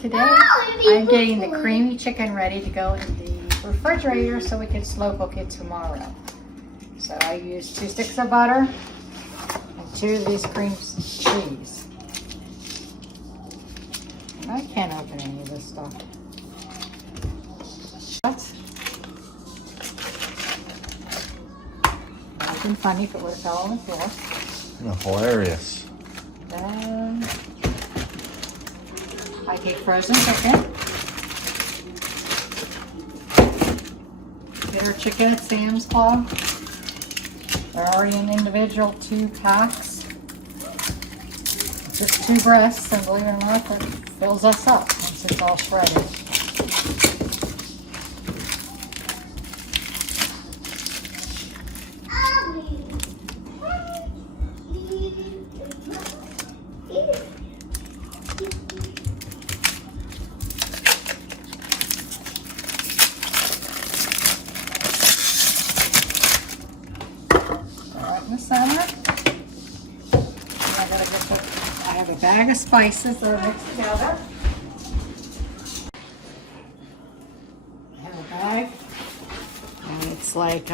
Today I'm getting the creamy chicken ready to go in the refrigerator so we can slow cook it tomorrow. So I used 2 sticks of butter and 2 of these cream cheese. I can't open any of this stuff. That would have been funny if it would have fell on the floor. Hilarious. Then I take frozen chicken. Get our chicken at Sam's Club. They're already in individual 2 packs. Just 2 breasts, and believe it or not, that fills us up once it's all shredded. In the center. I have a bag of spices that are mixed together. I have a bag, and it's like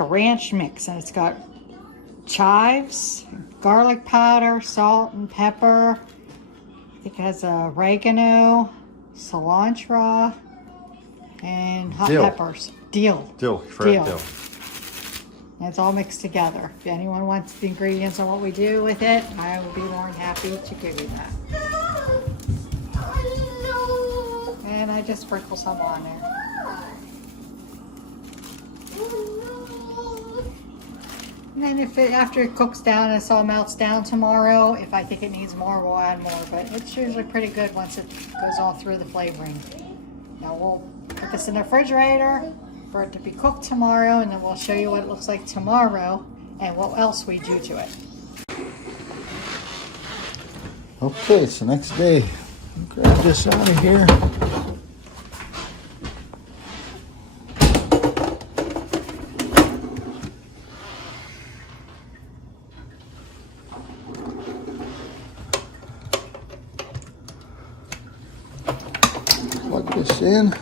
a ranch mix, and it's got chives, garlic powder, salt and pepper. I think it has oregano, cilantro, and hot peppers. Dill. Dill. Dill. And it's all mixed together. If anyone wants the ingredients on what we do with it, I will be more than happy to give you that. And I just sprinkle some on there. And then after it cooks down and it's all melts down tomorrow, if I think it needs more, we'll add more. But it's usually pretty good once it goes all through the flavoring. Now we'll put this in the refrigerator for it to be cooked tomorrow, and then we'll show you what it looks like tomorrow and what else we do to it. Okay, it's the next day. Grab this out of here. Plug this in.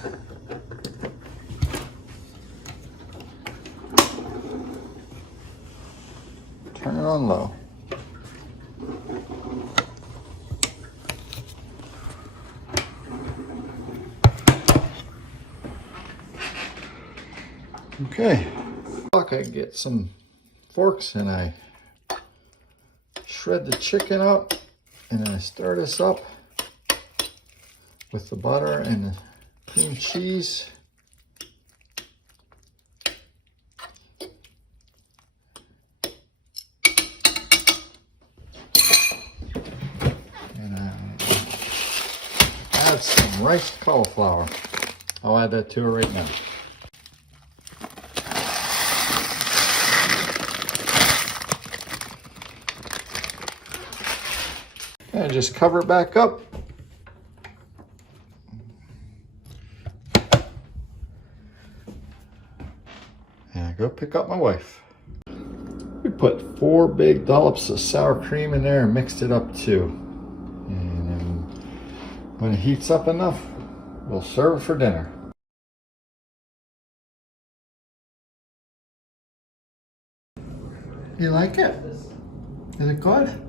Turn it on low. Okay. I get some forks and I shred the chicken up, and then I stir this up with the butter and the cream cheese. Add some riced cauliflower. I'll add that to it right now. And just cover it back up. And I go pick up my wife. We put 4 big dollops of sour cream in there and mixed it up too. And then when it heats up enough, we'll serve it for dinner. You like it? Is it good?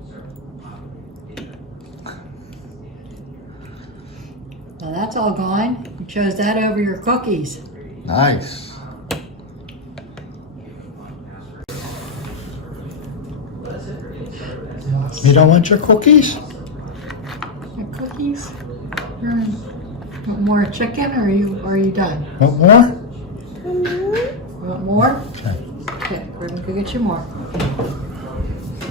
Now that's all gone. You chose that over your cookies. Nice. You don't want your cookies? Your cookies? Want more chicken, or are you done? Want more? You want more? Okay. Okay, we're gonna go get you more.